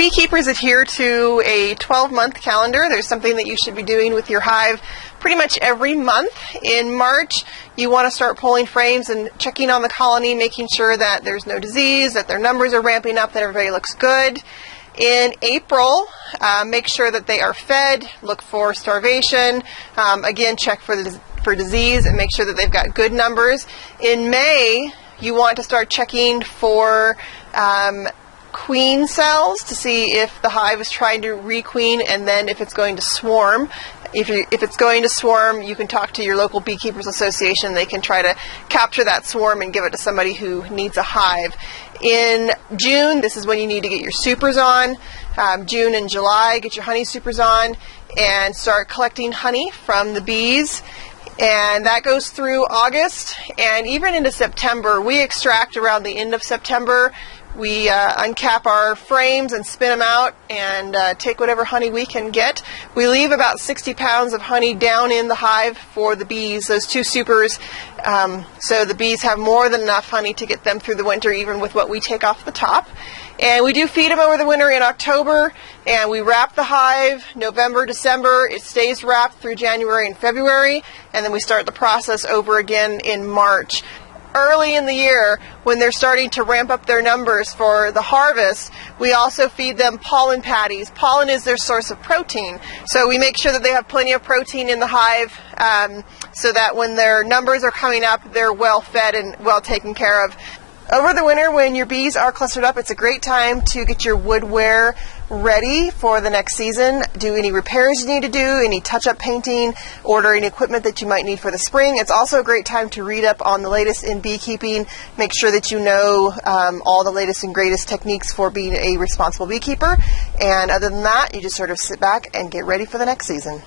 Beekeepers adhere to a 12-month calendar. There's something that you should be doing with your hive pretty much every month. In March, you want to start pulling frames and checking on the colony, making sure that there's no disease, that their numbers are ramping up, that everybody looks good. In April, make sure that they are fed, look for starvation, again, check for disease and make sure that they've got good numbers. In May, you want to start checking for queen cells to see if the hive is trying to requeen and then if it's going to swarm. If it's going to swarm, you can talk to your local Beekeepers Association. They can try to capture that swarm and give it to somebody who needs a hive. In June, this is when you need to get your supers on. June and July, get your honey supers on and start collecting honey from the bees. And that goes through August and even into September. We extract around the end of September. We uncap our frames and spin them out and take whatever honey we can get. We leave about 60 pounds of honey down in the hive for the bees, those two supers, so the bees have more than enough honey to get them through the winter, even with what we take off the top. And we do feed them over the winter in October, and we wrap the hive November, December. It stays wrapped through January and February, and then we start the process over again in March. Early in the year, when they're starting to ramp up their numbers for the harvest, we also feed them pollen patties. Pollen is their source of protein, so we make sure that they have plenty of protein in the hive so that when their numbers are coming up, they're well fed and well taken care of. Over the winter, when your bees are clustered up, it's a great time to get your woodware ready for the next season. Do any repairs you need to do, any touch-up painting, order any equipment that you might need for the spring. It's also a great time to read up on the latest in beekeeping. Make sure that you know all the latest and greatest techniques for being a responsible beekeeper. And other than that, you just sort of sit back and get ready for the next season.